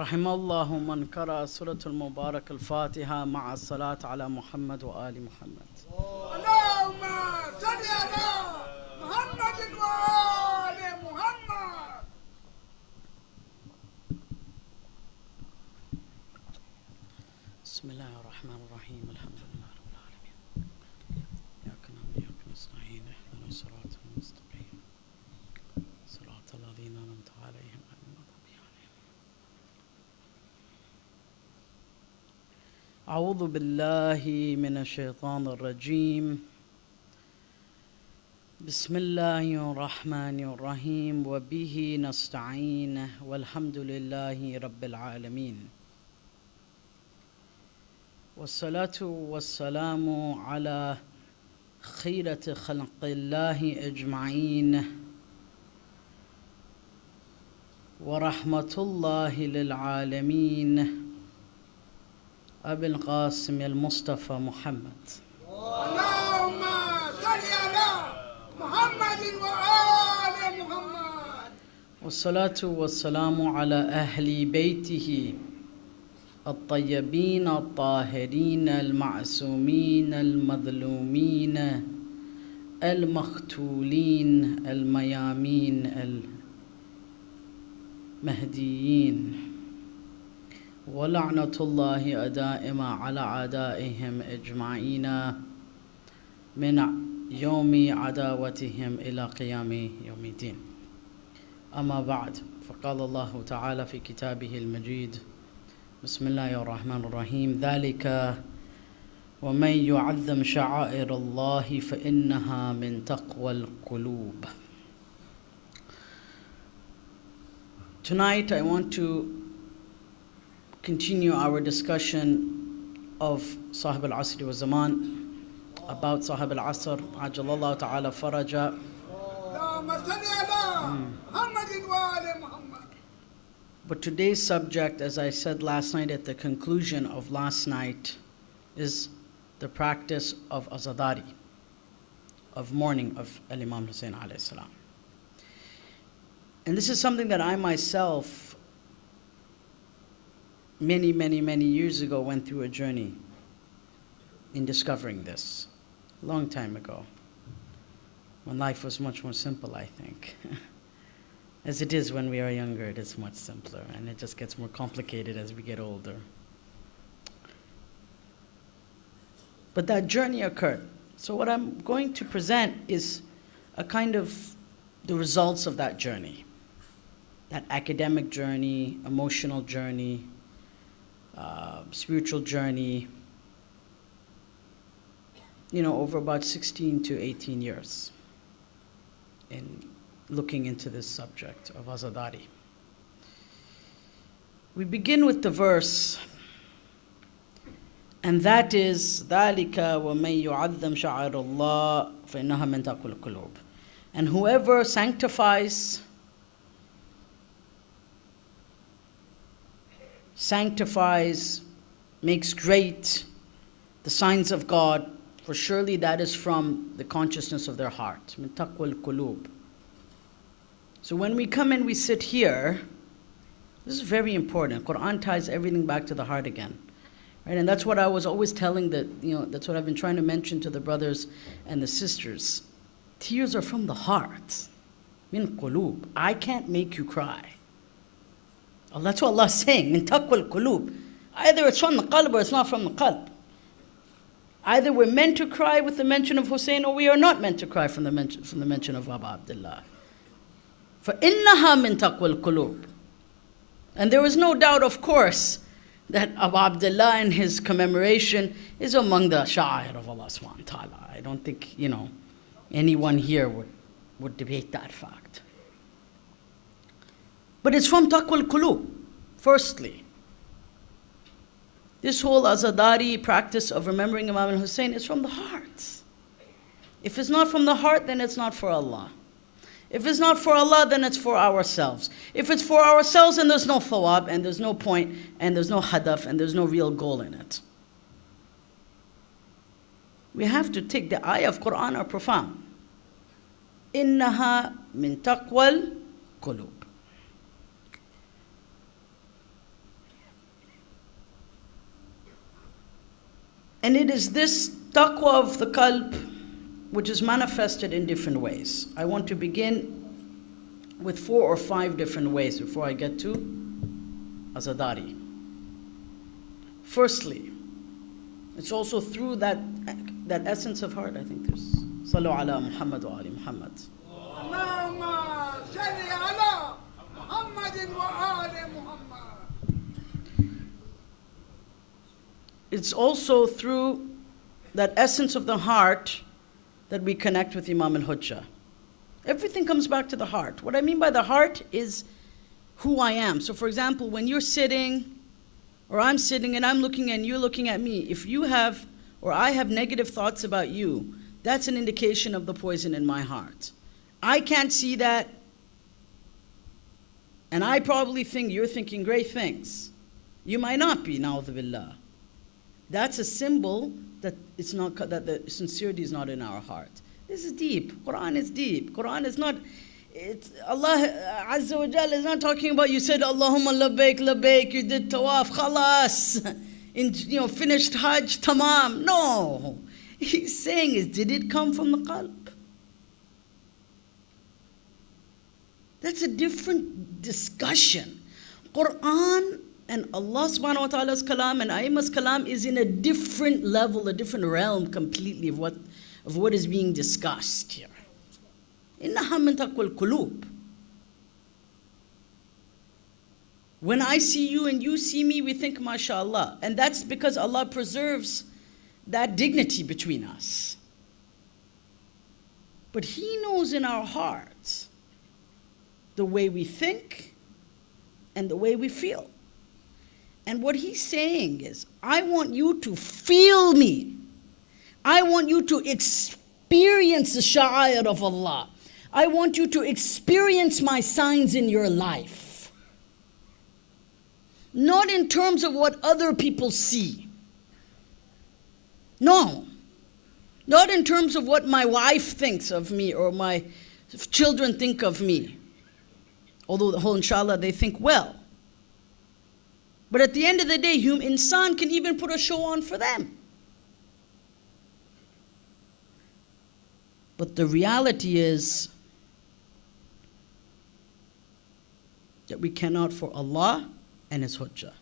رحم الله من قرأ سورة المبارك الفاتحة مع الصلاة على محمد وآل محمد. اللهم صل على محمد وآل محمد. بسم الله الرحمن الرحيم الحمد لله رب العالمين إياك نعبد وإياك نستعين اهدنا الصراط المستقيم صراط الذين أنعمت عليهم غير المغضوب عليهم. أعوذ بالله من الشيطان الرجيم. بسم الله الرحمن الرحيم وبه نستعين والحمد لله رب العالمين والصلاة والسلام على خيرة خلق الله أجمعين ورحمة الله للعالمين أبي القاسم المصطفى محمد. اللهم صل على محمد وآل محمد. والصلاة والسلام على أهل بيته الطيبين الطاهرين المعصومين المظلومين المقتولين الميامين المهديين ولعنة الله دائمة على أعدائهم أجمعين من يوم عداوتهم إلى قيام يوم الدين. أما بعد، فقال الله تعالى في كتابه المجيد: بسم الله الرحمن الرحيم: ذلك ومن يعظم شعائر الله فإنها من تقوى القلوب. Tonight I want to continue our discussion of Sahib al-Asr wa Zaman, about Sahib al-Asr, Ajalallahu ta'ala faraja. اللهم صل على محمد وآل محمد. But today's subject, as I said last night at the conclusion of last night, is the practice of Azadari, of mourning of Imam Hussein alayhi salam. And this is something that I myself, many years ago, went through a journey in discovering this, a long time ago, when life was much more simple, I think. As it is when we are younger, it is much simpler, and it just gets more complicated as we get older. But that journey occurred. So what I'm going to present is a kind of the results of that journey, that academic journey, emotional journey, spiritual journey, over about 16 to 18 years in looking into this subject of Azadari. We begin with the verse, and that is ذَلِكَ وَمَن يُعَظَّمْ شَعَائِرَ اللَّهِ فَإِنَّهَا مِن تَقْوَى الْقُلُوبِ. And whoever sanctifies, makes great the signs of God, for surely that is from the consciousness of their heart. مِن تَقْوَى الْقُلُوبِ. So when we come and we sit here, this is very important. Quran ties everything back to the heart again. Right? And that's what I was always telling that's what I've been trying to mention to the brothers and the sisters. Tears are from the heart. Min qulub. I can't make you cry. That's what Allah is saying. Min taqwal qulub. Either it's from the qalb or it's not from the qalb. Either we're meant to cry with the mention of Hussein, or we are not meant to cry from the mention of Abu Abdullah. فَإِنَّهَا مِن تَقْوَى الْقُلُوبِ. And there is no doubt, of course, that Abu Abdullah and his commemoration is among the sha'air of Allah subhanahu wa ta'ala. I don't think, anyone here would debate that fact. But it's from taqwa al-qulub, firstly. This whole Azadari practice of remembering Imam al-Hussein is from the heart. If it's not from the heart, then it's not for Allah. If it's not for Allah, then it's for ourselves. If it's for ourselves, then there's no thawab, and there's no point, and there's no hadaf, and there's no real goal in it. We have to take the ayah of Quran are profound. إِنَّهَا مِن تَقْوَى الْقُلُوبِ. And it is this taqwa of the qalb which is manifested in different ways. I want to begin with 4 or 5 different ways before I get to Azadari. Firstly, it's also through that essence of heart. I think there's Sallu ala Muhammad wa ali Muhammad. اللهم صل على محمد وآل محمد. It's also through that essence of the heart that we connect with Imam al-Hujjah. Everything comes back to the heart. What I mean by the heart is who I am. So for example, when you're sitting, or I'm sitting and I'm looking and you're looking at me, if you have, or I have negative thoughts about you, that's an indication of the poison in my heart. I can't see that, and I probably think you're thinking great things. You might not be, na'udhu billah. That's a symbol that it's not, that the sincerity is not in our heart. This is deep. Quran is deep. Quran is not, it's Allah Azza wa Jalla is not talking about you said Allahumma labbaik labbaik, you did tawaf, khalas, finished Hajj, tamam. No. He's saying is, did it come from the qalb? That's a different discussion. Quran and Allah subhanahu wa ta'ala's kalam and Aimma's kalam is in a different level, a different realm completely of what is being discussed here. Innaha min taqwal qulub. When I see you and you see me, we think, mashallah. And that's because Allah preserves that dignity between us. But He knows in our hearts the way we think and the way we feel. And what He's saying is, I want you to feel me. I want you to experience the sha'air of Allah. I want you to experience my signs in your life. Not in terms of what other people see. No. Not in terms of what my wife thinks of me or my children think of me. Although the whole inshallah they think well. But at the end of the day, insan can even put a show on for them. But the reality is that we cannot for Allah and His Hujjah.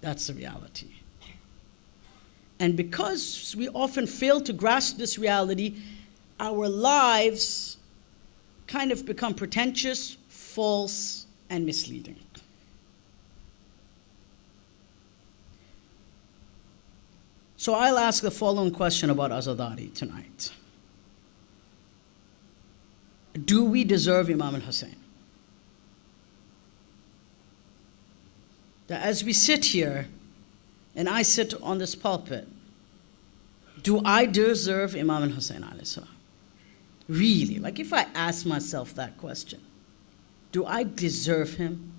That's the reality. And because we often fail to grasp this reality, our lives kind of become pretentious, false, and misleading. So I'll ask the following question about Azadari tonight. Do we deserve Imam al-Hussein? That as we sit here, and I sit on this pulpit, do I deserve Imam al-Hussein alayhi salam? Really, like if I ask myself that question, do I deserve him?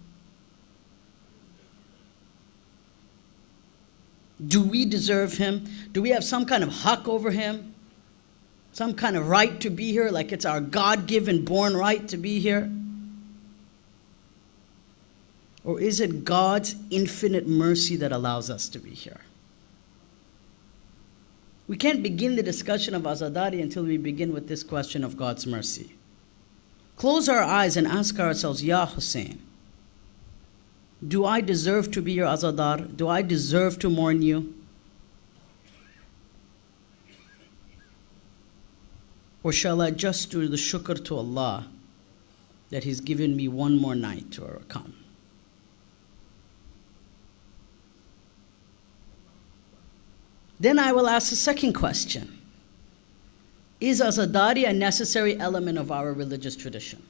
Do we deserve him? Do we have some kind of haqq over him? Some kind of right to be here, like it's our God-given born right to be here? Or is it God's infinite mercy that allows us to be here? We can't begin the discussion of Azadari until we begin with this question of God's mercy. Close our eyes and ask ourselves, Ya Hussein, do I deserve to be your Azadar? Do I deserve to mourn you? Or shall I just do the shukr to Allah that He's given me one more night to overcome? Then I will ask the second question. Is Azadari a necessary element of our religious tradition?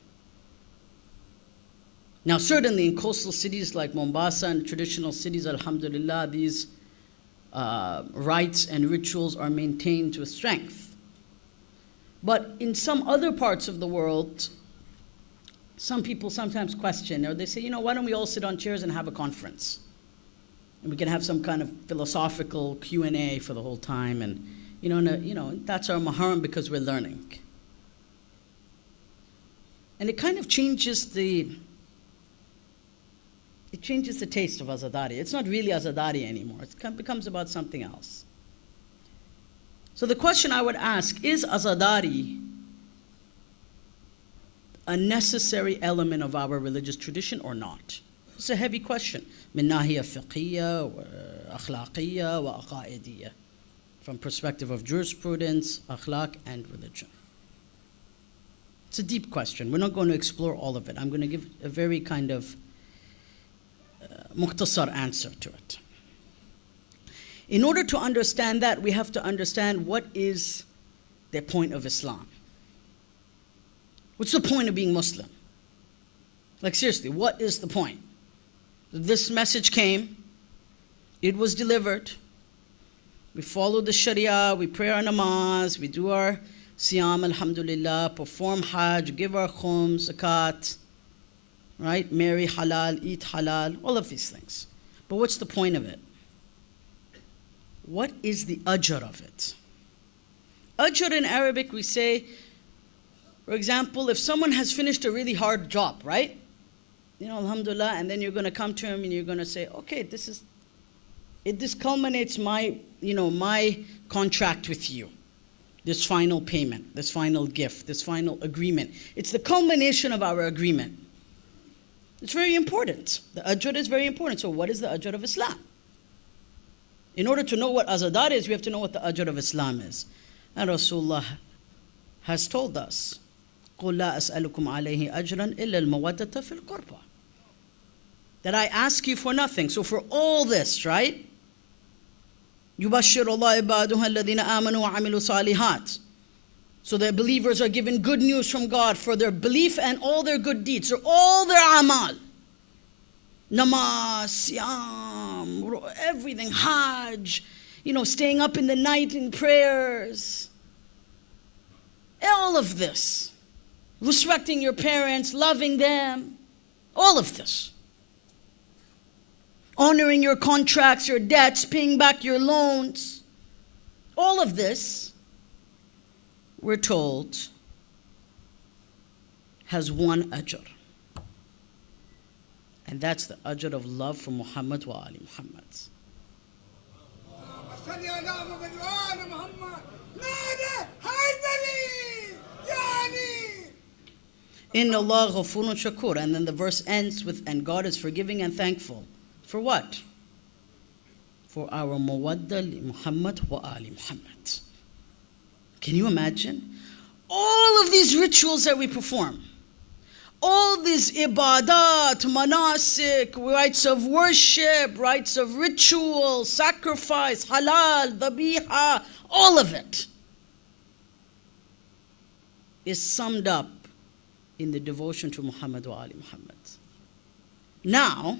Now certainly in coastal cities like Mombasa and traditional cities, alhamdulillah, these rites and rituals are maintained with strength. But in some other parts of the world, some people sometimes question, or they say, why don't we all sit on chairs and have a conference? And we can have some kind of philosophical Q&A for the whole time, and that's our Muharram because we're learning. And it kind of changes the taste of Azadari. It's not really Azadari anymore. It becomes about something else. So the question I would ask, is Azadari a necessary element of our religious tradition or not? It's a heavy question. من ناحية فقهية وأخلاقية وعقائدية. From perspective of jurisprudence, akhlaq, and religion. It's a deep question. We're not going to explore all of it. I'm going to give a very kind of mukhtasar answer to it. In order to understand that, we have to understand what is the point of Islam. What's the point of being Muslim? Like seriously, what is the point? This message came, it was delivered, we follow the Sharia, we pray our namaz, we do our siyam, alhamdulillah, perform hajj, give our khums, zakat, right? Marry halal, eat halal, all of these things. But what's the point of it? What is the ajr of it? Ajr in Arabic, we say, for example, if someone has finished a really hard job, right? You know, alhamdulillah, and then you're going to come to him and you're going to say, okay, this culminates my contract with you. This final payment, this final gift, this final agreement. It's the culmination of our agreement. It's very important. The ajr is very important. So what is the ajr of Islam? In order to know what Azadari is, we have to know what the ajr of Islam is. And Rasulullah has told us, قُلْ لَا أَسْأَلُكُمْ عَلَيْهِ أَجْرًا إِلَّا الْمَوَدَّةَ فِي الْقُرْبَى. That I ask you for nothing. So for all this, right? يُبَشِّرُ اللَّهُ عِبَادُهَا الَّذِينَ آمَنُوا وَعَمِلُوا صَالِحَاتٍ. So the believers are given good news from God for their belief and all their good deeds, or all their amal. Namaz, siyam, everything, hajj, staying up in the night in prayers. All of this. Respecting your parents, loving them. All of this. Honoring your contracts, your debts, paying back your loans. All of this, we're told, has one ajr. And that's the ajr of love for Muhammad wa Ali Muhammad. Inna Allah ghafurun shakur. And then the verse ends with, and God is forgiving and thankful. For what? For our mawadda li Muhammad wa Ali Muhammad. Can you imagine? All of these rituals that we perform, all these ibadat, manasik, rites of worship, rites of ritual, sacrifice, halal, dhabiha, all of it is summed up in the devotion to Muhammad wa Ali Muhammad. Now,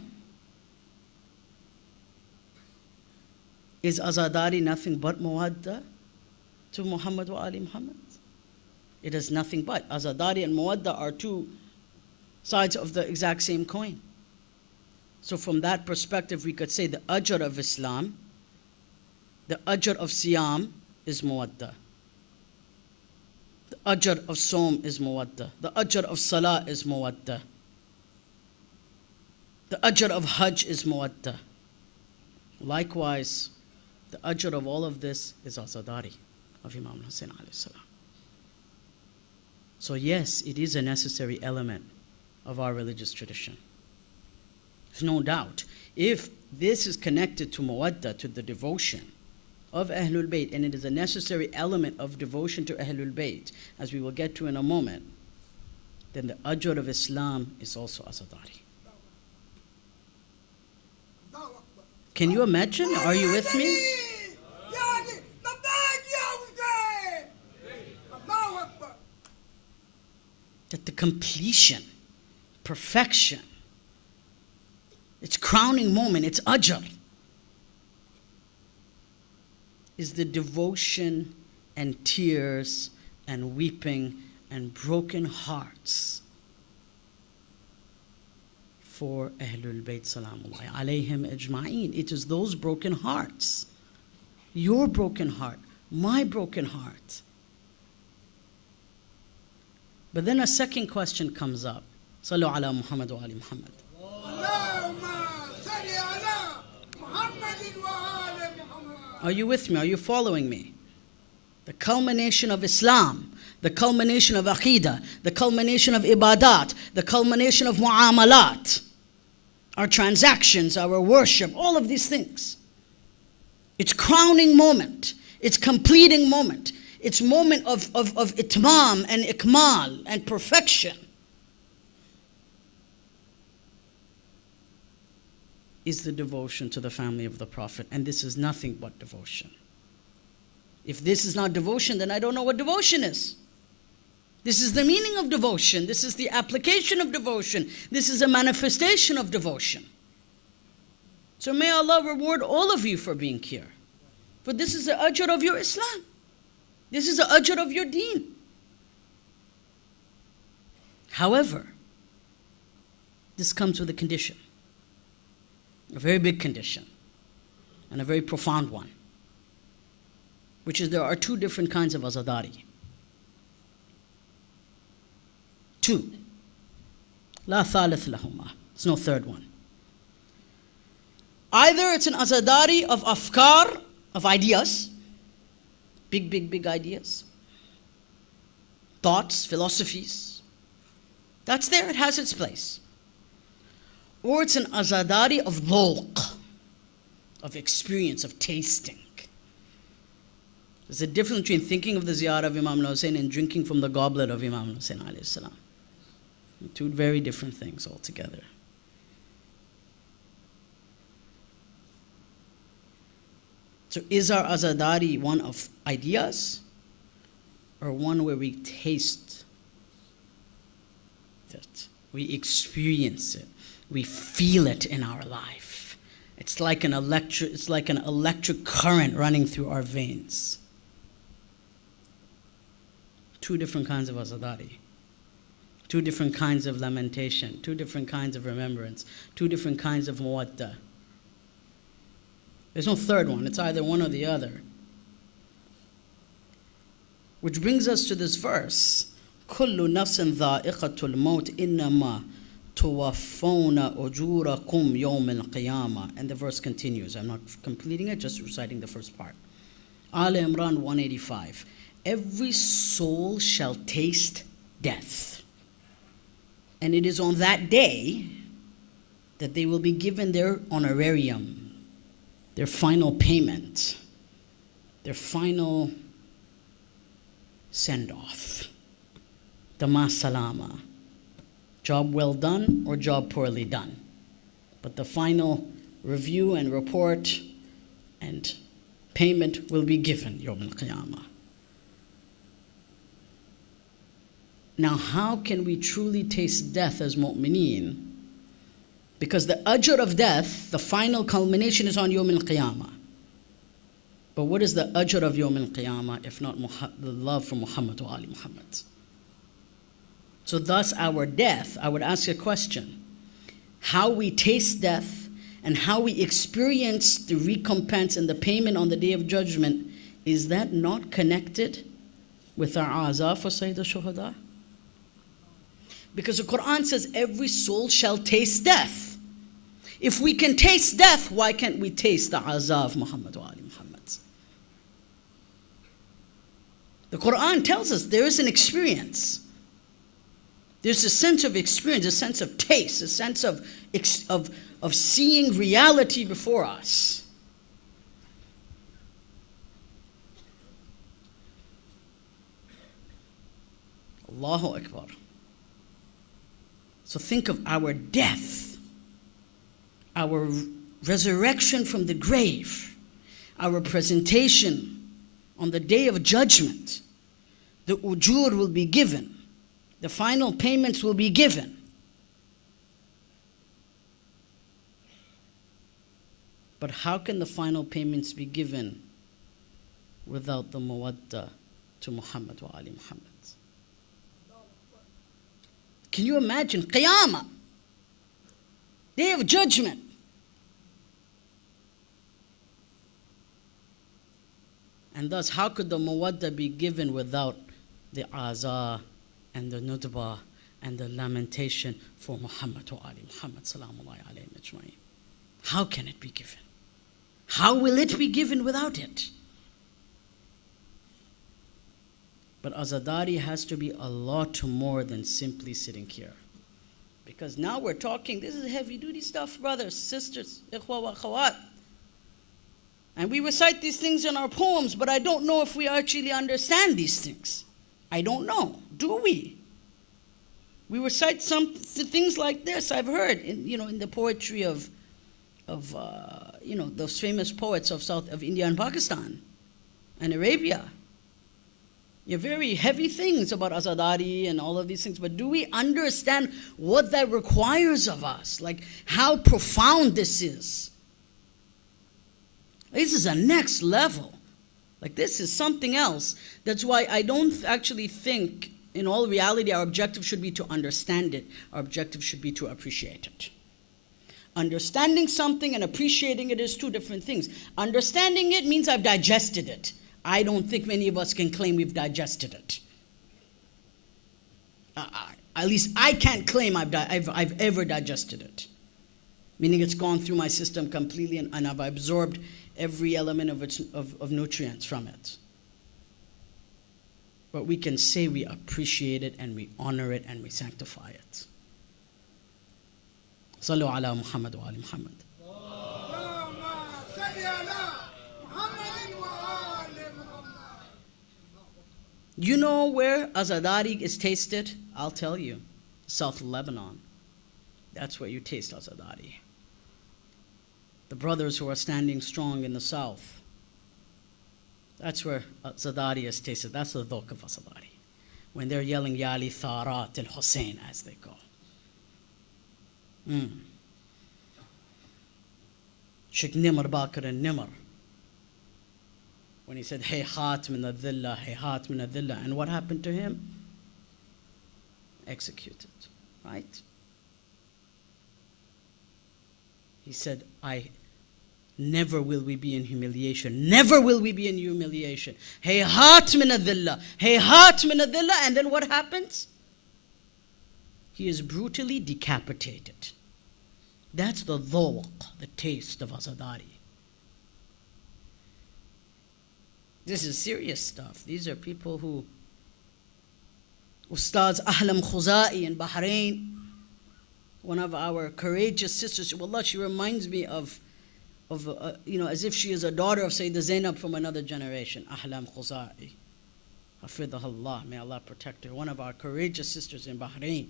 is Azadari nothing but mawadda to Muhammad wa Ali Muhammad? It is nothing but. Azadari and mawadda are two sides of the exact same coin. So from that perspective, we could say the ajr of Islam, the ajr of siyam is mawadda. The ajr of som is mawadda. The ajr of salah is mawadda. The ajr of hajj is mawadda. Likewise, the ajr of all of this is Azadari of Imam al Hussein alayhi salam. So yes, it is a necessary element of our religious tradition. There's no doubt. If this is connected to mawadda, to the devotion of Ahlul Bayt, and it is a necessary element of devotion to Ahlul Bayt, as we will get to in a moment, then the ajr of Islam is also Azadari. Can you imagine? Are you with me? That the completion, perfection, its crowning moment, its ajr, is the devotion and tears and weeping and broken hearts for Ahlul Bayt Salamullahi alayhim ajma'een. It is those broken hearts, your broken heart, my broken heart. But then a second question comes up. Sallu ala Muhammad wa ali Muhammad. Are you with me? Are you following me? the culmination of Islam, the culmination of Aqidah, the culmination of Ibadat, the culmination of Mu'amalat, our transactions, our worship, all of these things. It's crowning moment. It's completing moment. It's moment of itmam and ikmal and perfection. Is the devotion to the family of the Prophet. And this is nothing but devotion. If this is not devotion, then I don't know what devotion is. This is the meaning of devotion. This is the application of devotion. This is a manifestation of devotion. So may Allah reward all of you for being here. For this is the ajr of your Islam. This is the ajr of your deen. However, this comes with a condition. A very big condition. And a very profound one. Which is there are two different kinds of Azadari. Two. La thalith lahuma. There's no third one. Either it's an Azadari of afkar, of ideas, big ideas, thoughts, philosophies. That's there, it has its place. Or it's an Azadari of dhawq, of experience, of tasting. There's a difference between thinking of the ziyarah of Imam al Hussein and drinking from the goblet of Imam al Hussein alayhi salam. Two very different things altogether. So is our Azadari one of ideas or one where we taste it, we experience it, we feel it in our life? It's like an electric current running through our veins. Two different kinds of Azadari. Two different kinds of lamentation, two different kinds of remembrance, two different kinds of muwadda. There's no third one. It's either one or the other. Which brings us to this verse. كُلُّ نَفْسٍ ذَائِقَةُ الْمَوْتِ إِنَّمَا تُوَفَّوْنَ أُجُورَكُمْ يَوْمَ الْقِيَامَةِ. And the verse continues. I'm not completing it, just reciting the first part. Al Imran 185. Every soul shall taste death. And it is on that day that they will be given their honorarium, their final payment, their final send-off. Dama salama. Job well done or job poorly done. But the final review and report and payment will be given Yawm al-Qiyamah. Now, how can we truly taste death as mu'mineen? Because the ajr of death, the final culmination, is on Yawm al-Qiyamah. But what is the ajr of Yawm al-Qiyamah if not the love for Muhammad wa Ali Muhammad? So thus our death, I would ask a question. How we taste death and how we experience the recompense and the payment on the Day of Judgment, is that not connected with our azah for Sayyid al-Shuhada? Because the Quran says every soul shall taste death. If we can taste death, why can't we taste the azab of Muhammad wa Ali Muhammad? The Quran tells us there is an experience. There's a sense of experience, a sense of taste, a sense of seeing reality before us. Allahu Akbar. So think of our death, our resurrection from the grave, our presentation on the Day of Judgment. The ujur will be given. The final payments will be given. But how can the final payments be given without the mawadda to Muhammad wa Ali Muhammad? Can you imagine? Qiyamah, Day of Judgment. And thus, how could the mawadda be given without the azah and the nudba and the lamentation for Muhammad wa Ali Muhammad salamullahi alayhi ajma'in? How can it be given? How will it be given without it? But Azadari has to be a lot more than simply sitting here. Because now we're talking, this is heavy duty stuff, brothers, sisters, ikhwa wa akhawat. And we recite these things in our poems, but I don't know if we actually understand these things. I don't know. Do we? We recite some things like this, I've heard, in the poetry of those famous poets of India and Pakistan and Arabia. Very heavy things about Azadari and all of these things, but do we understand what that requires of us? Like how profound this is. This is a next level. Like this is something else. That's why I don't actually think, in all reality, our objective should be to understand it. Our objective should be to appreciate it. Understanding something and appreciating it is two different things. Understanding it means I've digested it. I don't think many of us can claim we've digested it. At least I can't claim I've ever digested it. Meaning it's gone through my system completely and I've absorbed every element of nutrients from it. But we can say we appreciate it and we honor it and we sanctify it. Sallu ala Muhammad wa ali Muhammad. You know where Azadari is tasted? I'll tell you. South Lebanon. That's where you taste Azadari. The brothers who are standing strong in the south. That's where Azadari is tasted. That's the dhok of Azadari. When they're yelling, Yali Tharat al-Hussein, as they call. Sheikh Nimr Bakr and Nimr. When he said, Hayhat min adhillah, hayhat min adhillah. And what happened to him? Executed, right? He said, never will we be in humiliation. Never will we be in humiliation. Hayhat min adhillah, hayhat min adhillah. And then what happens? He is brutally decapitated. That's the dhawq, the taste of Azadari. This is serious stuff. These are people who, Ustaz Ahlam Khuzai in Bahrain, one of our courageous sisters, wallah, she reminds me of as if she is a daughter of Sayyida Zainab from another generation. Ahlam Khuzai. Hafidhahullah, may Allah protect her. One of our courageous sisters in Bahrain.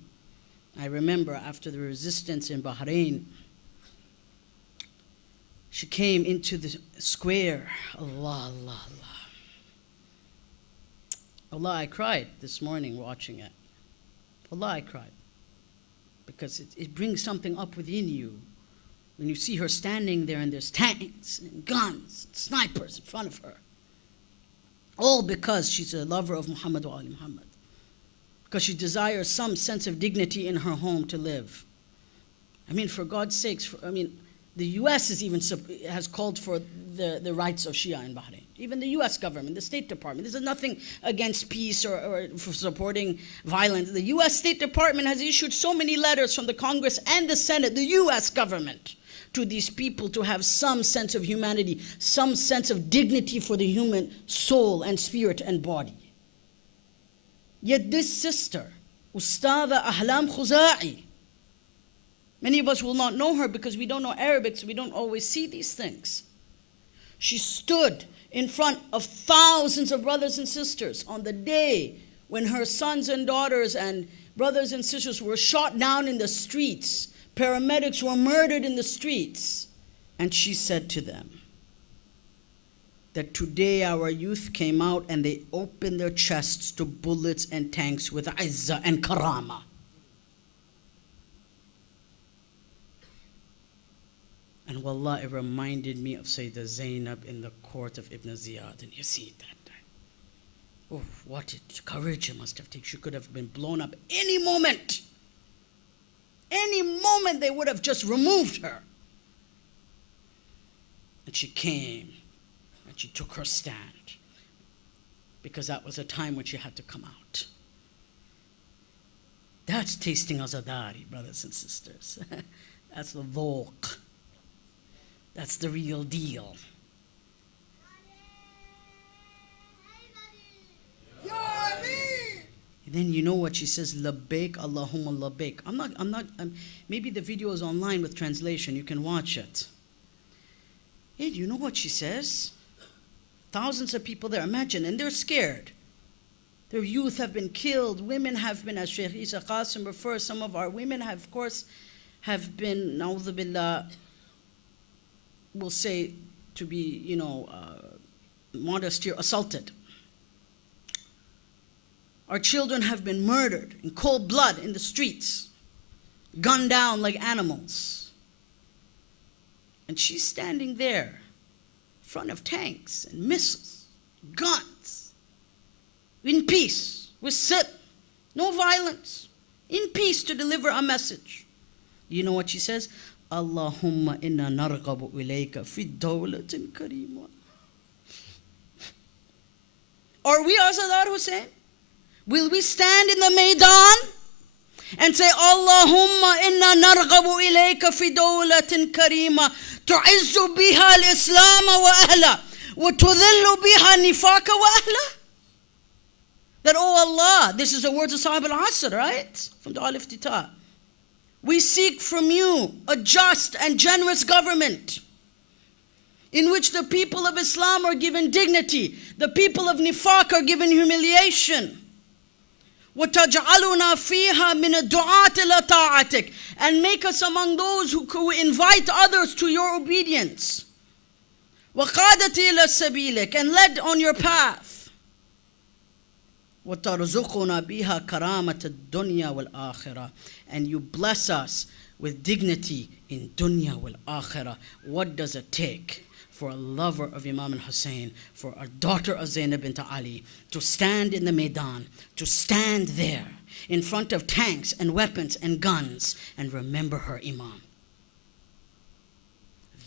I remember after the resistance in Bahrain, she came into the square. Allah, Allah, Allah. Allah, I cried this morning watching it. Allah, I cried. Because it brings something up within you. When you see her standing there and there's tanks and guns and snipers in front of her. All because she's a lover of Muhammad wa ali Muhammad. Because she desires some sense of dignity in her home to live. I mean, for God's sakes, the U.S. has called for the rights of Shia in Bahrain. Even the U.S. government, the State Department. This is nothing against peace or for supporting violence. The U.S. State Department has issued so many letters from the Congress and the Senate, the U.S. government, to these people to have some sense of humanity, some sense of dignity for the human soul and spirit and body. Yet this sister, Ustada Ahlam Khuzai, many of us will not know her because we don't know Arabic, so we don't always see these things. She stood in front of thousands of brothers and sisters on the day when her sons and daughters and brothers and sisters were shot down in the streets. Paramedics were murdered in the streets. And she said to them that today our youth came out and they opened their chests to bullets and tanks with izzah and karama. And wallah, it reminded me of Sayyida Zainab in the court of Ibn Ziyad and Yazid that time. Oh, what courage it must have taken. She could have been blown up any moment. Any moment they would have just removed her. And she came and she took her stand because that was a time when she had to come out. That's tasting Azadari, brothers and sisters. That's the dhawq. That's the real deal. Ya Then you know what she says, labbaik Allahumma labbaik. Maybe the video is online with translation, you can watch it. Hey, you know what she says? Thousands of people there, imagine, and they're scared. Their youth have been killed, women have been, as Sheikh Isa Qasim refers, some of our women have, of course, have been, na'udhu billah, we'll say, to be, modest here, assaulted. Our children have been murdered in cold blood in the streets, gunned down like animals. And she's standing there in front of tanks and missiles, guns, in peace, with silk, no violence, in peace to deliver a message. You know what she says? Allahumma inna narqabu ilayka fi dawlatin karima. Are we Azadari Hussein? Will we stand in the Maidan and say, Allahumma inna narghabu ilayka fi dawlatin karima tu'izzu biha al-islam wa ahla wa tudhillu biha nifaka wa ahla? That, oh Allah, this is the words of Sahib al-Asr, right? From the Al-Iftitah. We seek from you a just and generous government in which the people of Islam are given dignity, the people of Nifaq are given humiliation. وَتَجْعَلُنَا فِيهَا مِنَ الدُّعَاةِ إِلَى طَاعَتِكَ, and make us among those who invite others to your obedience. وَقَادَتِ إِلَى سَبِيلِكَ, and led on your path. وَتَرْزُقُنَا بِهَا كَرَامَةَ الدُّنْيَا وَالْآخِرَةِ, and you bless us with dignity in dunya wal akhirah. What does it take for a lover of Imam al-Hussein, for a daughter of Zainab bint Ali, to stand in the Maidan, to stand there in front of tanks and weapons and guns and remember her Imam?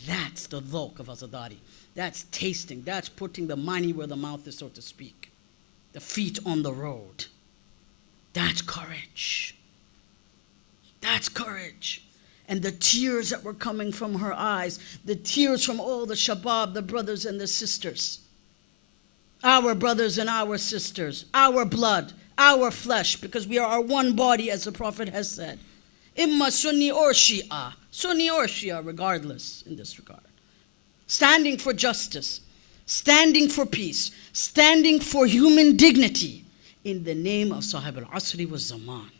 That's the dhawq of Azadari. That's tasting. That's putting the money where the mouth is, so to speak. The feet on the road. That's courage. That's courage. And the tears that were coming from her eyes, the tears from all the shabab, the brothers and the sisters. Our brothers and our sisters, our blood, our flesh, because we are our one body, as the Prophet has said. Imma Sunni or Shia, regardless in this regard. Standing for justice, standing for peace, standing for human dignity in the name of Sahib al-Asri wa Zaman.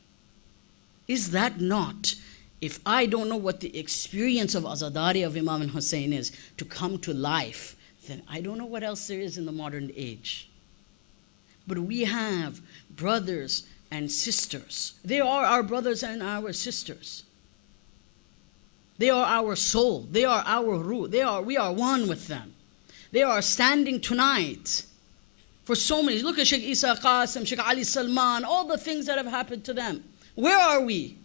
Is that not, if I don't know what the experience of Azadari of Imam al-Hussein is to come to life, then I don't know what else there is in the modern age. But we have brothers and sisters. They are our brothers and our sisters. They are our soul. They are our ruh. We are one with them. They are standing tonight for so many. Look at Sheikh Isa Qasim, Sheikh Ali Salman, all the things that have happened to them. Where are we?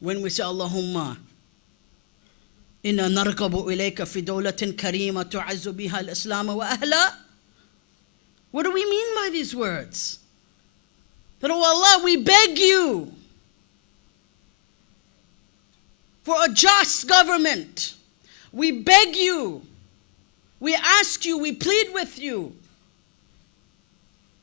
When we say, Allahumma inna narqabu ilayka fi dawlatin karima tu'azzu biha al-islam wa ahla. What do we mean by these words? That, oh Allah, we beg you for a just government. We beg you, we ask you, we plead with you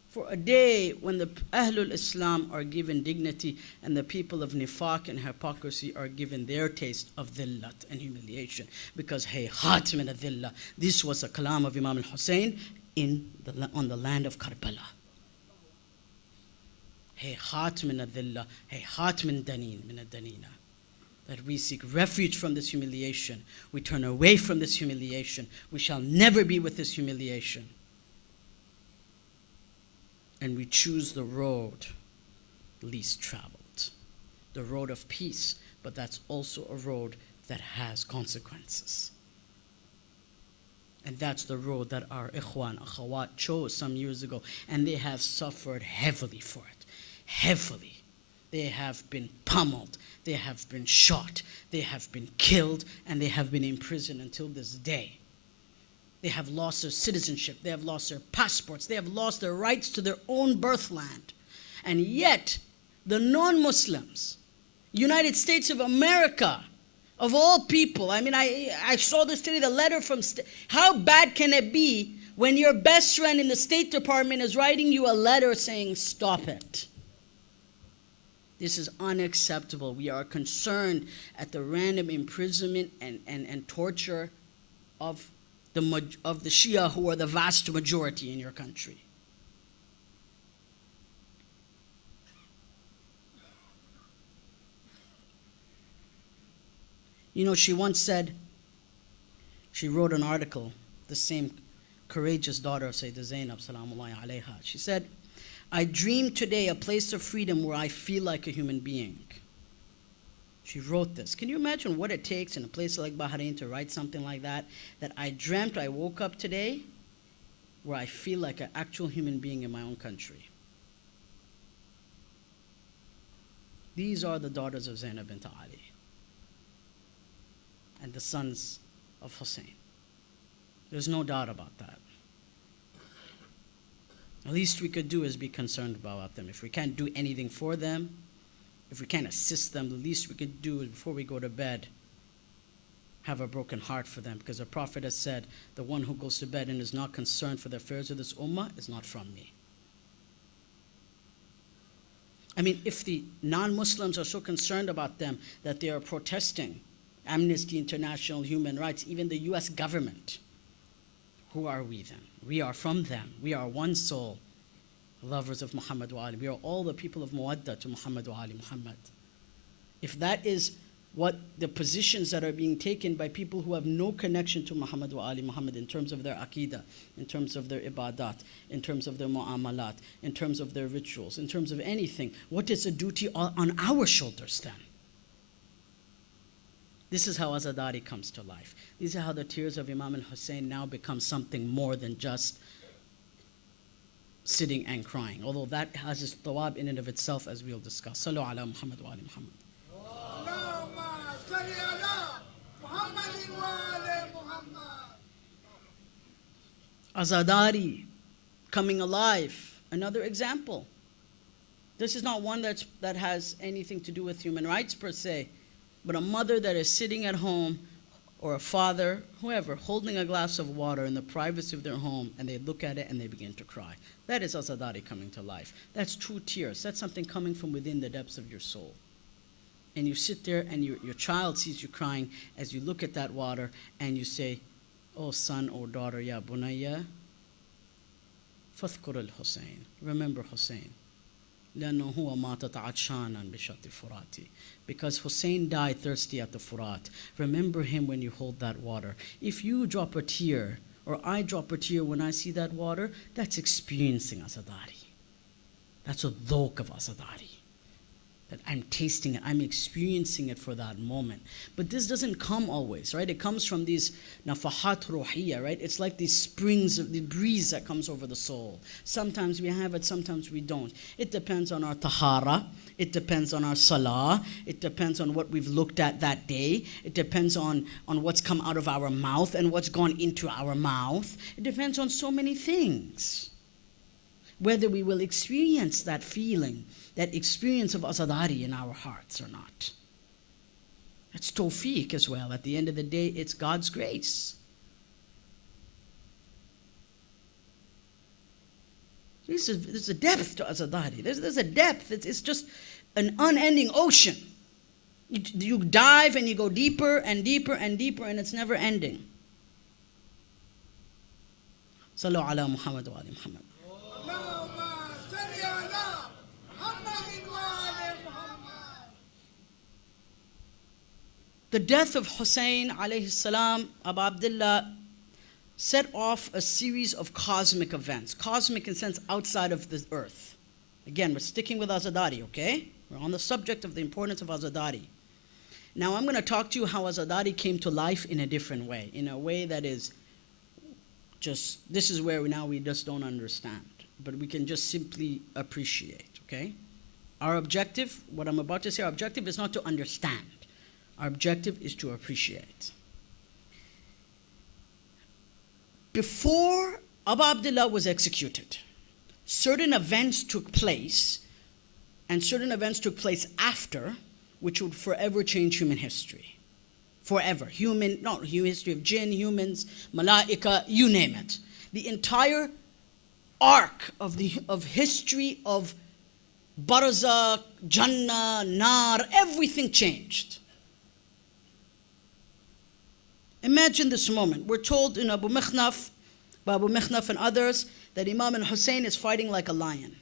for a day when the Ahlul Islam are given dignity and the people of Nifaq and hypocrisy are given their taste of dhillat and humiliation. Because, hey, hayhat min al-dhillah, this was a kalam of Imam al-Hussein on the land of Karbala. Hey, hayhat min al-dhillah, hey, hayhat min al-danina. That we seek refuge from this humiliation. We turn away from this humiliation. We shall never be with this humiliation. And we choose the road least traveled, the road of peace, but that's also a road that has consequences. And that's the road that our ikhwan, akhawat chose some years ago, and they have suffered heavily for it, heavily. They have been pummeled, they have been shot, they have been killed, and they have been imprisoned until this day. They have lost their citizenship. They have lost their passports. They have lost their rights to their own birthland. And yet, the non-Muslims, United States of America, of all people, I mean, I saw this today, the letter from, how bad can it be when your best friend in the State Department is writing you a letter saying, stop it. This is unacceptable. We are concerned at the random imprisonment and torture of the Shia, who are the vast majority in your country. You know, she once said, she wrote an article, the same courageous daughter of Sayyidah Zainab, salamullahi alayha. She said, I dream today a place of freedom where I feel like a human being. She wrote this. Can you imagine what it takes in a place like Bahrain to write something like that? That I dreamt I woke up today where I feel like an actual human being in my own country. These are the daughters of Zainab bint Ali and the sons of Hussein. There's no doubt about that. The least we could do is be concerned about them. If we can't do anything for them, if we can't assist them, the least we could do is before we go to bed, have a broken heart for them. Because the Prophet has said, the one who goes to bed and is not concerned for the affairs of this ummah is not from me. I mean, if the non-Muslims are so concerned about them that they are protesting, Amnesty International, human rights, even the US government, who are we then? We are from them. We are one soul, lovers of Muhammad wa Ali. We are all the people of Muwadda to Muhammad wa Ali Muhammad. If that is what the positions that are being taken by people who have no connection to Muhammad wa Ali Muhammad in terms of their aqidah, in terms of their ibadat, in terms of their mu'amalat, in terms of their rituals, in terms of anything, what is the duty on our shoulders then? This is how Azadari comes to life. These are how the tears of Imam al Hussein now become something more than just sitting and crying. Although that has its thawab in and of itself, as we'll discuss. Sallu ala Muhammad wa ali Muhammad. Azadari coming alive. Another example. This is not one that has anything to do with human rights per se, but a mother that is sitting at home, or a father, whoever, holding a glass of water in the privacy of their home, and they look at it and they begin to cry. That is Azadari coming to life. That's true tears. That's something coming from within the depths of your soul. And you sit there and your child sees you crying as you look at that water and you say, oh son or daughter, ya bunayya, fadhkur al-Hussein. Remember Hussein. لأنه هو ماتت عطشانا بشط الفرات. Because Hussein died thirsty at the Furat. Remember him when you hold that water. If you drop a tear, or I drop a tear when I see that water, that's experiencing Azadari. That's a dhawq of Azadari. That I'm tasting it, I'm experiencing it for that moment. But this doesn't come always, right? It comes from these nafahat ruhiyya, right? It's like these springs of the breeze that comes over the soul. Sometimes we have it, sometimes we don't. It depends on our tahara, it depends on our salah, it depends on what we've looked at that day, it depends on what's come out of our mouth and what's gone into our mouth. It depends on so many things. Whether we will experience that feeling, that experience of Azadari in our hearts or not. It's tawfiq as well. At the end of the day, it's God's grace. There's a depth to Azadari. There's a depth. It's just an unending ocean. You dive and you go deeper and deeper and deeper, and it's never ending. Sallu ala Muhammad wa ali Muhammad. The death of Hussein alayhi salam, Abu Abdullah, set off a series of cosmic events. Cosmic in sense outside of the earth. Again, we're sticking with Azadari, okay? We're on the subject of the importance of Azadari. Now I'm going to talk to you how Azadari came to life in a different way. In a way that is just, this is where we just don't understand. But we can just simply appreciate, okay? Our objective, what I'm about to say, our objective is not to understand. Our objective is to appreciate. Before Abu Abdullah was executed, certain events took place, and certain events took place after, which would forever change human history. Forever. History of jinn, humans, malaika, you name it. the entire arc of history of Barzakh, Jannah, Nar, everything changed. Imagine this moment. We're told in Abu Mikhnaf, by Abu Mikhnaf and others, that Imam al-Hussein is fighting like a lion.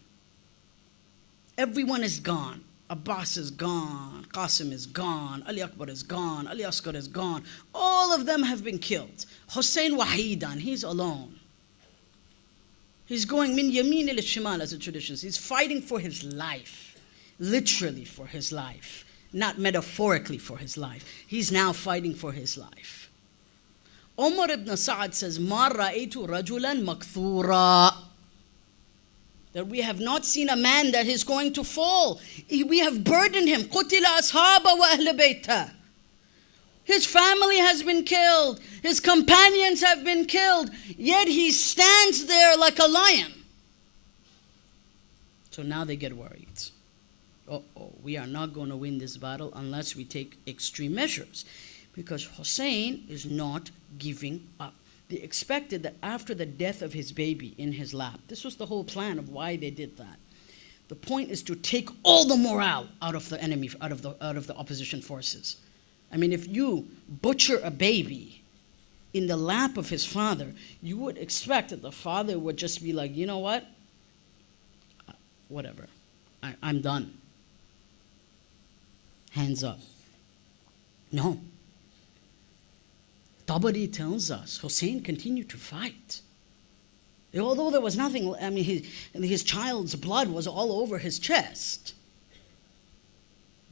Everyone is gone. Abbas is gone, Qasim is gone, Ali Akbar is gone, Ali Asghar is gone. All of them have been killed. Hussein wahidan, he's alone. He's going min yamin ila shimal, as the tradition says. He's fighting for his life, literally for his life, not metaphorically for his life. He's now fighting for his life. Umar ibn Sa'ad says, Ma ra'aytu rajulan makthura. That we have not seen a man that is going to fall. We have burdened him. قُتِلَ أَصْحَابَ وَأَهْلَ بَيْتَهُ. His family has been killed. His companions have been killed. Yet he stands there like a lion. So now they get worried. We are not going to win this battle unless we take extreme measures. Because Hussein is not giving up. They expected that after the death of his baby in his lap, this was the whole plan of why they did that. The point is to take all the morale out of the enemy, out of the opposition forces. I mean, if you butcher a baby in the lap of his father, you would expect that the father would just be like, you know what? Whatever. I'm done. Hands up. No. Tabari tells us Hussein continued to fight. Although there was nothing, I mean, his child's blood was all over his chest.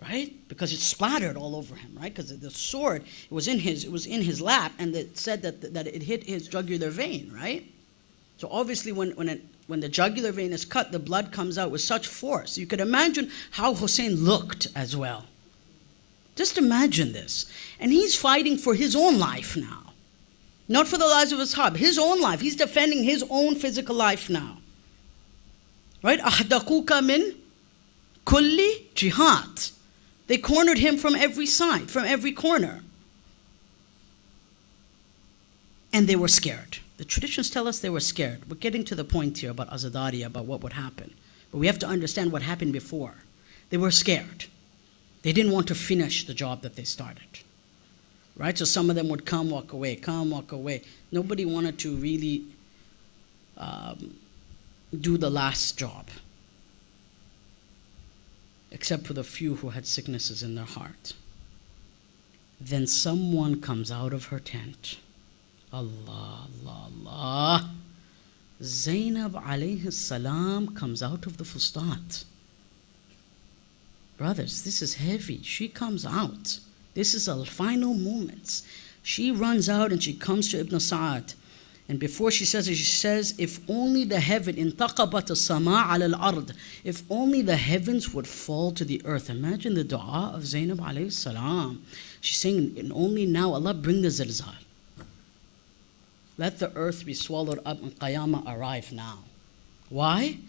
Right? Because it splattered all over him, right? Because the sword, it was in his lap, and it said that it hit his jugular vein, right? So obviously when the jugular vein is cut, the blood comes out with such force. You could imagine how Hussein looked as well. Just imagine this. And he's fighting for his own life now. Not for the lives of ashab, his own life. He's defending his own physical life now. Right? أَحْدَقُوكَ min kulli jihad. They cornered him from every side, from every corner. And they were scared. The traditions tell us they were scared. We're getting to the point here about Azadari, about what would happen. But we have to understand what happened before. They were scared. They didn't want to finish the job that they started. Right? So some of them would come, walk away. Nobody wanted to really do the last job. Except for the few who had sicknesses in their heart. Then someone comes out of her tent. Allah, Allah, Allah. Zainab alayhi salam comes out of the fustat. Brothers, this is heavy. She comes out. This is a final moment. She runs out and she comes to Ibn Sa'ad. And before she says it, she says, if only the heaven, intaqabat as-sama' ala al-ard, if only the heavens would fall to the earth. Imagine the dua of Zainab alayhi salam. She's saying, and only now, Allah bring the zilzal. Let the earth be swallowed up and Qiyamah arrive now. Why?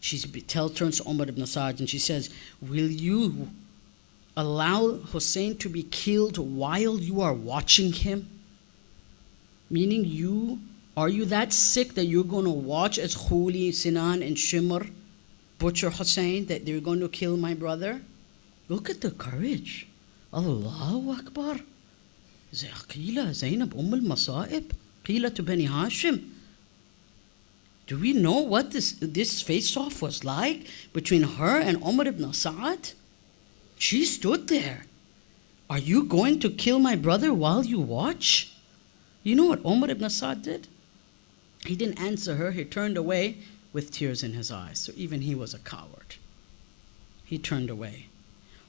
She turns to Umar ibn Sa'ad and she says, will you allow Hussein to be killed while you are watching him? Meaning are you that sick that you're going to watch as Khuli, Sinan and Shimr butcher Hussein, that they're going to kill my brother? Look at the courage. Allahu Akbar. Qila Zainab al Masa'ib. Qila to Bani Hashim. Do we know what this face-off was like between her and Umar ibn Sa'ad? She stood there. Are you going to kill my brother while you watch? You know what Umar ibn Sa'ad did? He didn't answer her. He turned away with tears in his eyes. So even he was a coward. He turned away.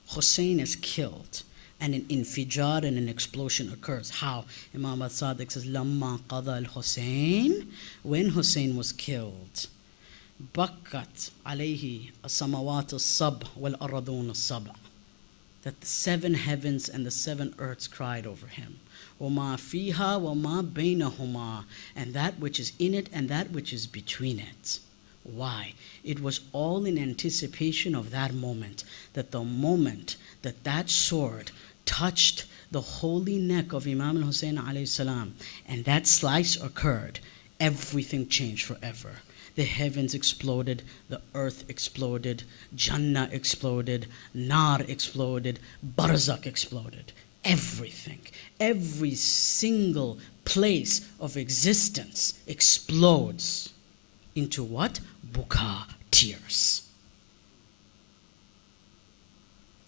Hussein is killed. And an infijar and an explosion occurs. How? Imam al-Sadiq says, Lamma qada al-Hussein, when Hussein was killed, bakkat alayhi as-samawat as-sab wal-aradun as-sab, that the 7 heavens and the 7 earths cried over him. وَمَا فِيهَا وَمَا بَيْنَهُمَا, and that which is in it and that which is between it. Why? It was all in anticipation of that moment, that the moment that sword touched the holy neck of Imam al-Hussein alayhi salam, and that slice occurred, everything changed forever. The heavens exploded, the earth exploded, Jannah exploded, Nar exploded, Barzakh exploded. Everything, every single place of existence explodes into what? Buka, tears.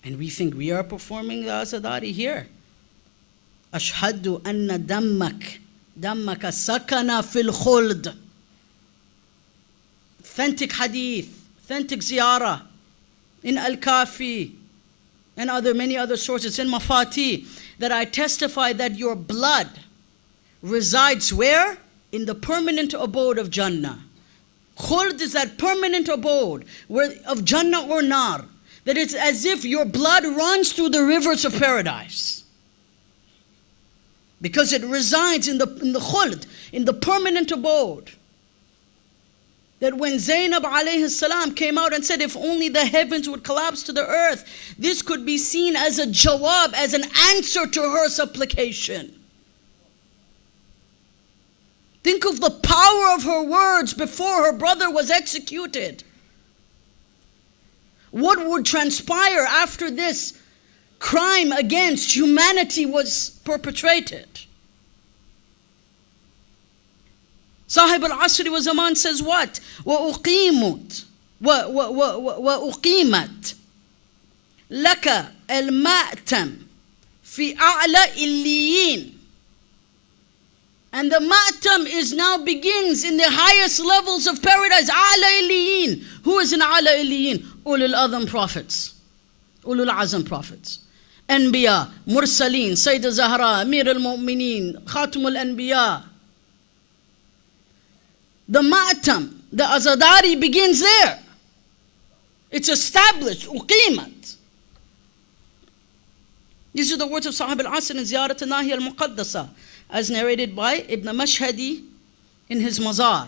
And we think we are performing the Azadari here. Ashhadu anna dammaka sakana fil khuld. Authentic hadith, authentic ziyarah in Al-Kafi and many other sources, in Mafati, that I testify that your blood resides where? In the permanent abode of Jannah. Khuld is that permanent abode of Jannah or Nar. That it's as if your blood runs through the rivers of paradise. Because it resides in the khuld, in the permanent abode. That when Zainab alayhi salam came out and said, if only the heavens would collapse to the earth, this could be seen as a jawab, as an answer to her supplication. Think of the power of her words before her brother was executed. What would transpire after this crime against humanity was perpetrated? Sahib al-Asri wa Zaman says what? وَأُقِيمَتْ لَكَ الْمَأْتَمْ فِي أَعْلَى إِلِّيِّينَ. And the ma'tam is now begins in the highest levels of paradise. A'la Iliyin. Who is in A'la Iliyin? Ulul Azam prophets. Ulul Azam prophets. Anbiya, Mursaleen, Sayyidah Zahra, Amir al-Mu'mineen, Khatum al-Anbiya. The ma'tam, the Azadari begins there. It's established, uqimat. These are the words of Sahib al-Asr in Ziyarat al-Nahiya al-Muqaddasa, as narrated by Ibn Mashhadi in his Mazar,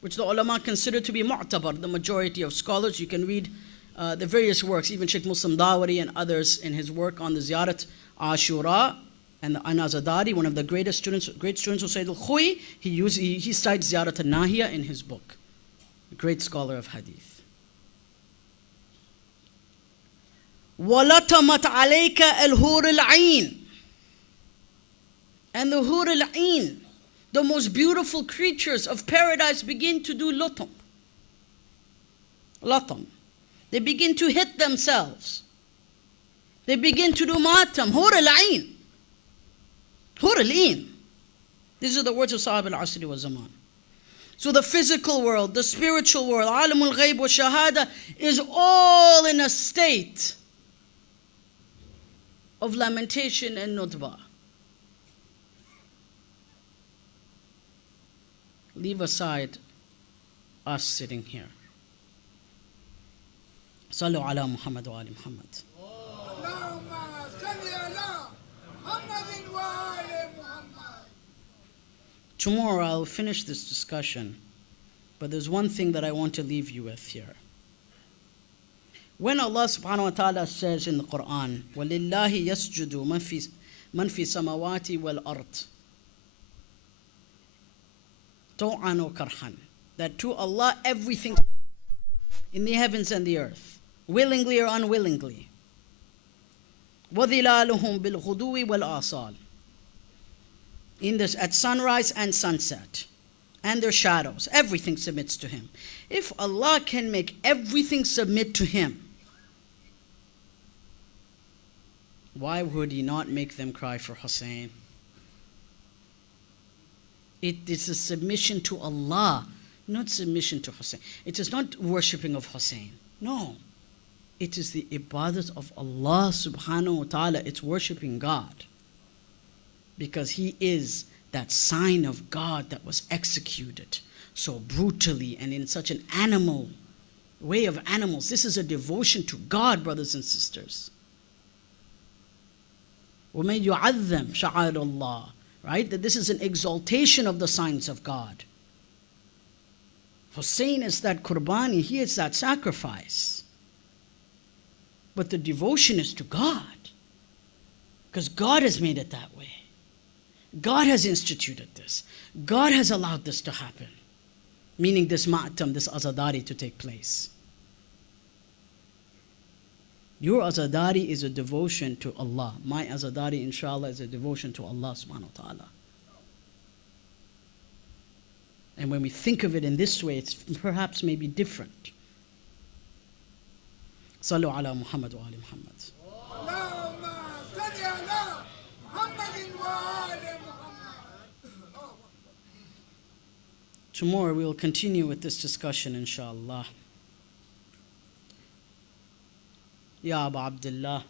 which the ulama consider to be mu'tabar, the majority of scholars. You can read the various works, even Sheikh Muslim Dawari and others in his work on the Ziyarat Ashura and the Azadari, one of the great students of Sayyid al-Khui, he cites Ziyarat al-Nahiya in his book, a great scholar of hadith. وَلَطَمَتْ عَلَيْكَ الْهُورِ الْعِينَ. And the Hur al-Ain, the most beautiful creatures of paradise, begin to do lutum. Latam. They begin to hit themselves. They begin to do matam. Hur al-Ain. Hur al-Ain. These are the words of Sahib al-Asri wa Zaman. So the physical world, the spiritual world, alam al-ghayb wa shahada, is all in a state of lamentation and nutbah. Leave aside us sitting here. Sallu ala Muhammad wa ali Muhammad. Tomorrow I'll finish this discussion, but there's one thing that I want to leave you with here. When Allah subhanahu wa ta'ala says in the Quran, وَلِلَّهِ يَسْجُدُ مَنْ فِي السَّمَوَاتِ وَالْأَرْضِ طَوْعًا وَكَرْحًا, that to Allah everything in the heavens and the earth, willingly or unwillingly. وَظِلَالُهُمْ بِالْغُدُوِّ وَالْآصَالِ, in this at sunrise and sunset, and their shadows, everything submits to Him. If Allah can make everything submit to Him, why would He not make them cry for Hussein? It is a submission to Allah, not submission to Hussein. It is not worshipping of Hussein. No. It is the ibadat of Allah subhanahu wa ta'ala. It's worshipping God. Because He is that sign of God that was executed so brutally and in such an animal way of animals. This is a devotion to God, brothers and sisters. وَمَن يُعَظَّمْ شَعَائِرَ اللَّهِ, right? That this is an exaltation of the signs of God. Hussein is that qurbani, he is that sacrifice. But the devotion is to God. Because God has made it that way. God has instituted this. God has allowed this to happen. Meaning this ma'tam, this Azadari to take place. Your Azadari is a devotion to Allah. My Azadari, inshallah, is a devotion to Allah subhanahu wa ta'ala. And when we think of it in this way, it's perhaps maybe different. Sallu ala Muhammad wa ali Muhammad. Tomorrow we will continue with this discussion, inshallah. Ya Abu Abdullah,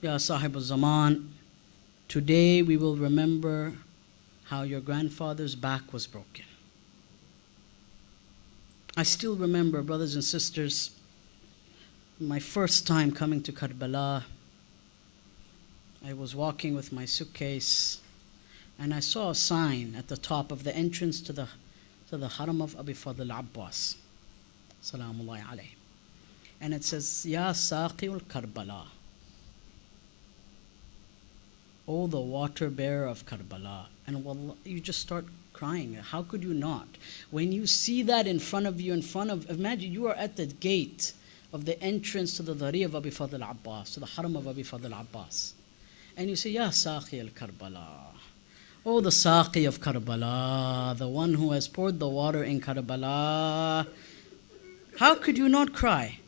Ya Sahib al-Zaman, today we will remember how your grandfather's back was broken. I still remember, brothers and sisters, my first time coming to Karbala. I was walking with my suitcase and I saw a sign at the top of the entrance to the Haram of Abi Fadl Abbas, Salamullahi alayhi. And it says, Ya Saqiul Karbala, oh, the water bearer of Karbala. And wallah, you just start crying. How could you not? When you see that in front of you, imagine you are at the gate of the entrance to the Dari of Abi Fadl Abbas, to the Haram of Abi Fadl Abbas. And you say, Ya Saqi al-Karbala. Oh, the Saqi of Karbala, the one who has poured the water in Karbala. How could you not cry?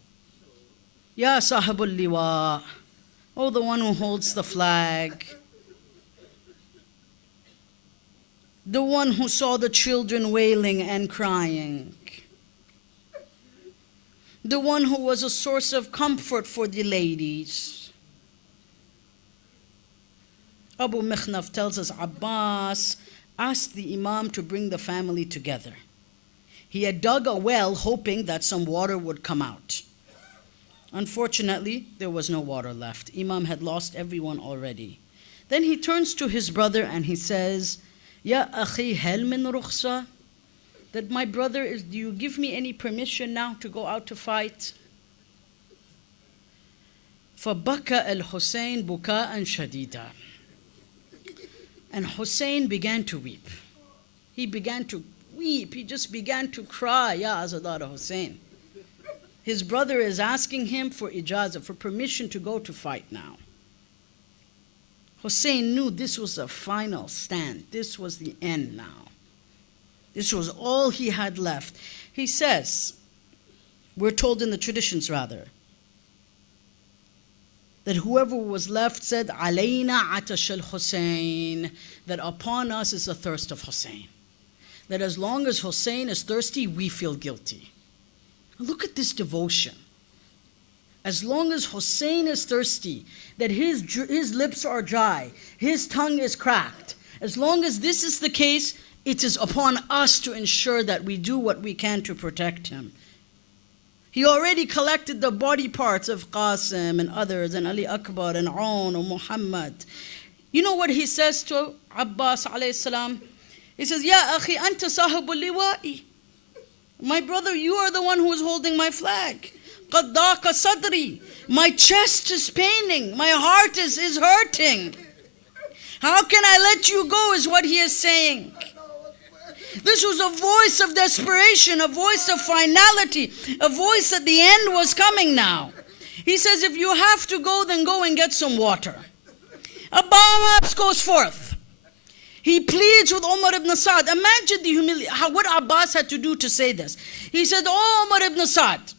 Ya Sahibul Liwa. Oh, the one who holds the flag. The one who saw the children wailing and crying. The one who was a source of comfort for the ladies. Abu Mikhnaf tells us Abbas asked the Imam to bring the family together. He had dug a well hoping that some water would come out. Unfortunately, there was no water left. Imam had lost everyone already. Then he turns to his brother and he says, Ya akhi hal min rukhsa? That my brother, do you give me any permission now to go out to fight? فَبَكَى الْحُسَيْنِ بُكَاءً شَدِيدًا. And Hussein began to weep. He began to weep. He just began to cry, Ya Azadari Hussein. His brother is asking him for ijazah, for permission to go to fight now. Hussein knew this was the final stand. This was the end now. This was all he had left. He says, we're told in the traditions rather, that whoever was left said, Alayna atash al-Hussein, that upon us is the thirst of Hussein. That as long as Hussein is thirsty, we feel guilty. Look at this devotion. As long as Hussein is thirsty, that his lips are dry, his tongue is cracked, as long as this is the case, it is upon us to ensure that we do what we can to protect him. He already collected the body parts of Qasim and others, and Ali Akbar and Aun and Muhammad. You know what he says to Abbas alayhi salam? He says, Ya akhi anta sahibul liwa'i. My brother, you are the one who is holding my flag. Qad daqa sadri. My chest is paining. My heart is hurting. How can I let you go is what he is saying. This was a voice of desperation, a voice of finality, a voice that the end was coming now. He says, if you have to go, then go and get some water. Abbas goes forth. He pleads with Umar ibn Sa'd. Imagine the humility, what Abbas had to do to say this. He said, Oh Umar ibn Sa'd,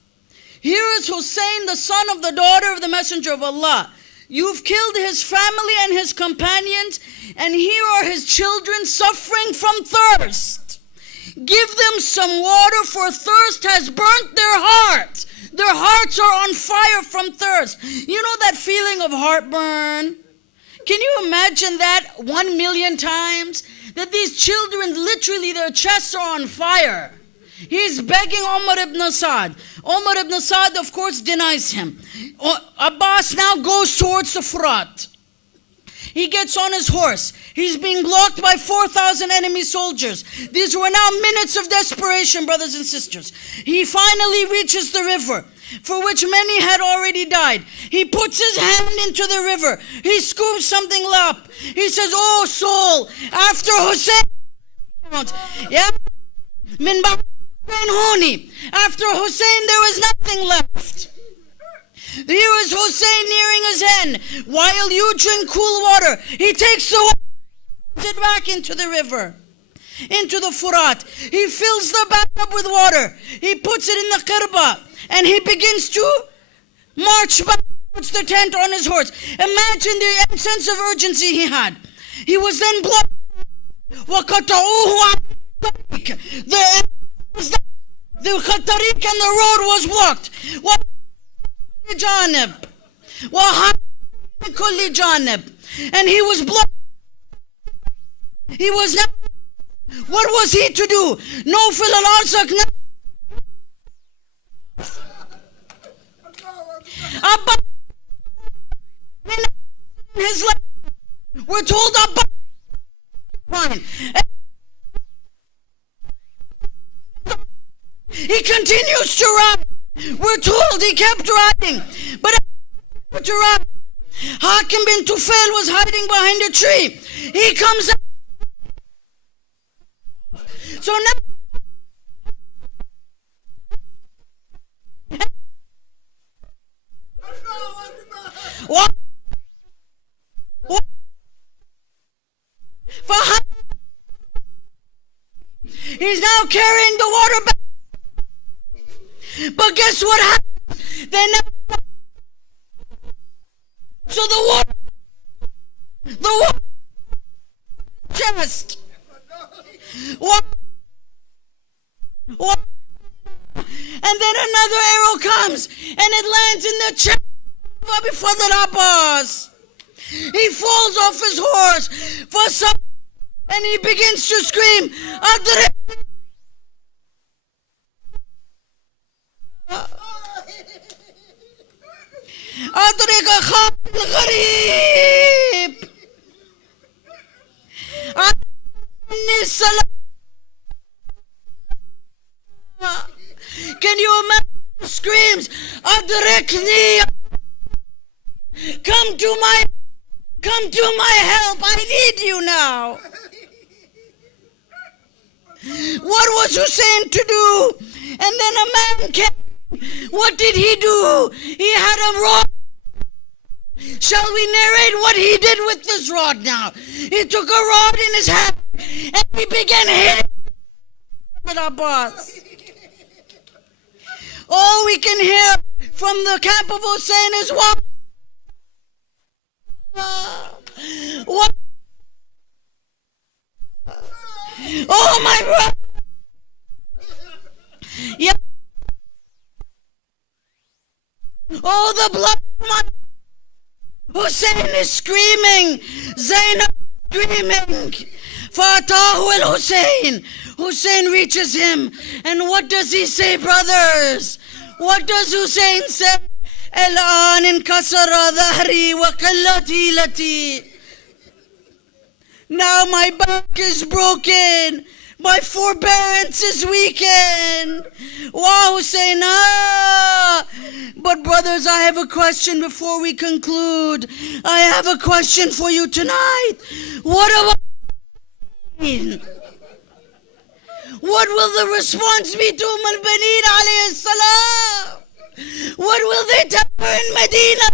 here is Hussein, the son of the daughter of the Messenger of Allah. You've killed his family and his companions, and here are his children suffering from thirst. Give them some water, for thirst has burnt their hearts. Their hearts are on fire from thirst. You know that feeling of heartburn? Can you imagine that 1,000,000 times? That these children, literally their chests are on fire. He's begging Umar ibn Sa'd. Umar ibn Sa'd, of course, denies him. Abbas now goes towards the Furat. He gets on his horse. He's being blocked by 4,000 enemy soldiers. These were now minutes of desperation, brothers and sisters. He finally reaches the river, for which many had already died. He puts his hand into the river. He scoops something up. He says, "Oh soul, after Hussein, yeah, min ba'd Huni. After Hussein, there was nothing left. Here is Hussein nearing his end. While you drink cool water, he takes the water, puts it back into the river, into the Furat. He fills the bath up with water. He puts it in the Karbala, and he begins to march back towards the tent on his horse. Imagine the sense of urgency he had. He was then blocked. The tariq and the road was blocked. And he was blocked. He was now, what was he to do? No fil al-arsak. Abba, his life, we're told Abba, he continues to ride. We're told he kept riding, but to ride. Hakim bin Tufail was hiding behind a tree. He comes out. So now, what? He's now carrying the water back. But guess what happened? They never. So the water chest. What? And then another arrow comes and it lands in the chest of Fadl Abbas. He falls off his horse for some, and he begins to scream, "Adrik!" أدرك خاطر الغريب عني السلام. Can you imagine the screams? أدركني, come to my help, I need you now. What was Hussein to do? And then a man came. What did he do? He had a rod. Shall we narrate what he did with this rod now? He took a rod in his hand and he began hitting Abbas. All we can hear from the camp of Hussein is what? Oh my brother! Yeah. Oh, the blood of my Hussein is screaming. Zainab screaming. Fatahu al-Hussein. Hussein reaches him. And what does he say, brothers? What does Hussein say? الآن انكسر ظهري وقلت هيلتي. Now my back is broken. My forbearance is weakened. Wow, Hussein. But brothers, I have a question before we conclude. I have a question for you tonight. What about what will the response be to al-Baneen alayhi salam? What will they tell her in Medina?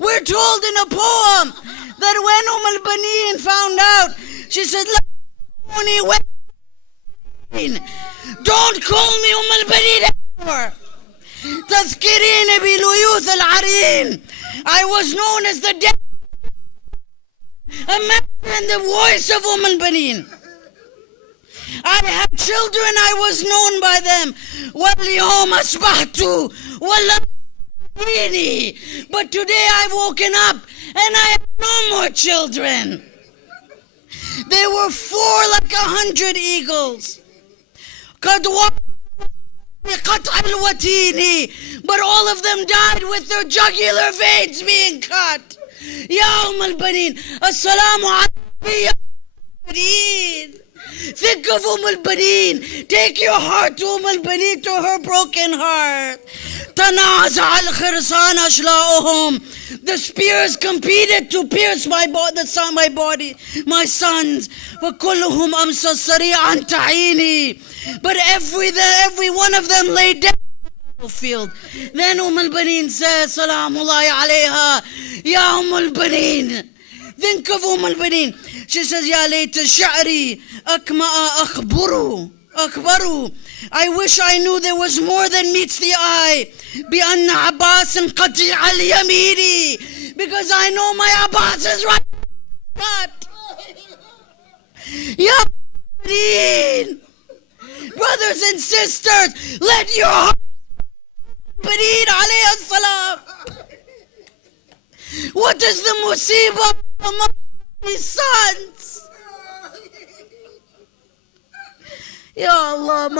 We're told in a poem that when al-Baneen found out, she said, don't call me al-Baneen anymore. تذكريني بليوث العرين. I was known as the dead. Imagine the voice of al-Baneen. I had children, I was known by them. وَالْيَوْمَ أَصْبَحْتُ وَلَمْ. But today I've woken up and I have no more children. There were 4 like 100 eagles. قد بقطع الوتين. But all of them died with their jugular veins being cut. يا أم البنين السلام عليك يا البنين. Think of al Baneen. Take your heart to al Baneen, to her broken heart. تنازع الخرسان أشلاؤهم. The spears competed to pierce my body, my sons. وكلهم أمسى سريعا تعيني. But every one of them laid down on the field. Then al Baneen says, Salamullahi alayha, Ya al Baneen. Think of al Baneen. She says, Ya layta sha'ri akma'a akhbaru. I wish I knew there was more than meets the eye. بأن عباس قطيع اليمين. Because I know my Abbas is right. Ya Baneen. Brothers and sisters, let your heart Baneen alayhi salam. What is the musibah among his sons? Ya Allah.